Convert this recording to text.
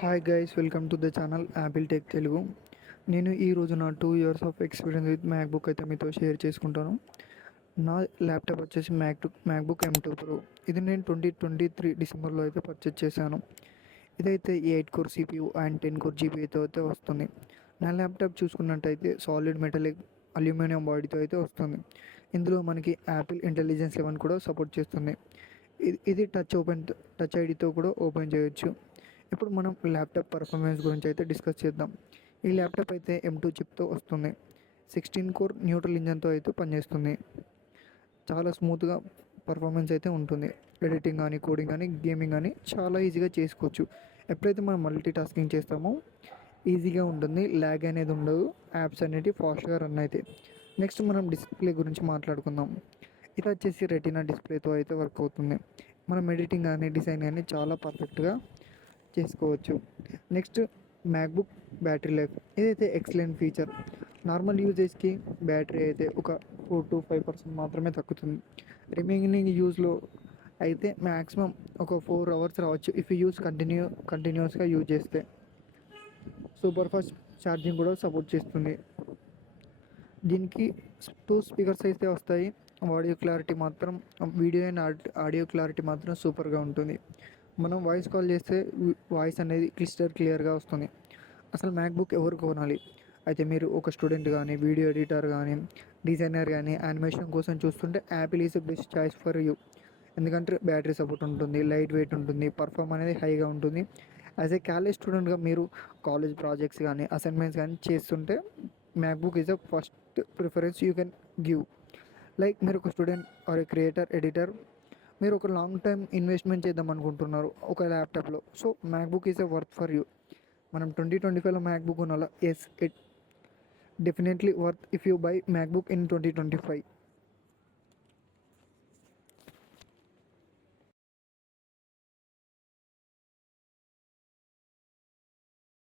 Hi guys, welcome to the channel Apple tech Telugu. నేను ఈరోజు నా 2 years of experience with MacBook అయితే మీతో షేర్ చేసుకుంటాను. నా ల్యాప్టాప్ వచ్చేసి మ్యాక్బుక్ M2 Pro. ఇది నేను 2023 డిసెంబర్లో అయితే పర్చేజ్ చేశాను. ఇదైతే 8 కోర్ CPU అండ్ 10 కోర్ GPUతో అయితే వస్తుంది. నా ల్యాప్టాప్ చూసుకున్నట్టయితే సాలిడ్ మెటాలిక్ అల్యూమినియం బాడీతో అయితే వస్తుంది. ఇందులో మనకి యాపిల్ ఇంటెలిజెన్స్ 11 కూడా సపోర్ట్ చేస్తుంది. ఇది టచ్ ఐడితో కూడా ఓపెన్ చేయొచ్చు. ఇప్పుడు మనం ల్యాప్టాప్ పర్ఫార్మెన్స్ గురించి అయితే డిస్కస్ చేద్దాం. ఈ ల్యాప్టాప్ అయితే M2 చిప్తో వస్తుంది. 16 కోర్ న్యూట్రల్ ఇంజన్తో అయితే పనిచేస్తుంది. చాలా స్మూత్గా పర్ఫార్మెన్స్ అయితే ఉంటుంది. ఎడిటింగ్ కానీ, కోడింగ్ కానీ, గేమింగ్ కానీ చాలా ఈజీగా చేసుకోవచ్చు. ఎప్పుడైతే మనం మల్టీ టాస్కింగ్ చేస్తామో ఈజీగా ఉంటుంది. ల్యాగ్ అనేది ఉండదు. యాప్స్ అనేవి ఫాస్ట్గా రన్ అవుతాయి. నెక్స్ట్ మనం డిస్ప్లే గురించి మాట్లాడుకుందాం. ఇది వచ్చేసి రెటీనా డిస్ప్లేతో అయితే వర్క్ అవుతుంది. మనం ఎడిటింగ్ కానీ, డిజైన్ కానీ చాలా పర్ఫెక్ట్గా చేసుకోవచ్చు. Next MacBook battery life. ఇదైతే ఎక్సలెంట్ ఫీచర్. నార్మల్ యూజేజ్కి బ్యాటరీ అయితే ఒక 4 to 5% మాత్రమే తగ్గుతుంది. రిమైనింగ్ యూజ్లో అయితే మ్యాక్సిమం ఒక 4 hours రావచ్చు ఇఫ్ యూజ్ కంటిన్యూస్గా యూజ్ చేస్తే. సూపర్ ఫాస్ట్ ఛార్జింగ్ కూడా సపోర్ట్ చేస్తుంది. దీనికి 2 స్పీకర్స్ అయితే వస్తాయి. వీడియో అండ్ ఆడియో క్లారిటీ మాత్రం సూపర్గా ఉంటుంది. మనం వాయిస్ కాల్ చేస్తే వాయిస్ అనేది క్లియర్గా వస్తుంది. అసలు మ్యాక్బుక్ ఎవరు కొనాలి అయితే, మీరు ఒక స్టూడెంట్ కానీ, వీడియో ఎడిటర్ కానీ, డిజైనర్ కానీ, యానిమేషన్ కోసం చూస్తుంటే Apple is best choice for you. ఎందుకంటే బ్యాటరీ సపోర్ట్ ఉంటుంది, లైట్ వెయిట్ ఉంటుంది, పర్ఫార్మ్ అనేది హైగా ఉంటుంది. యాజ్ ఏ కాలేజ్ స్టూడెంట్గా మీరు కాలేజ్ ప్రాజెక్ట్స్ కానీ, అసైన్మెంట్స్ కానీ చేస్తుంటే MacBook is a first preference you can give. Like మీరు ఒక student or a creator, editor, మీరు ఒక లాంగ్ టైం ఇన్వెస్ట్మెంట్ చేద్దాం అనుకుంటున్నారు ఒక ల్యాప్టాప్లో. So MacBook is a worth for you. మనం 2025లో మ్యాక్బుక్ కొనాలా? Yes, it definitely worth if you buy MacBook in 2025.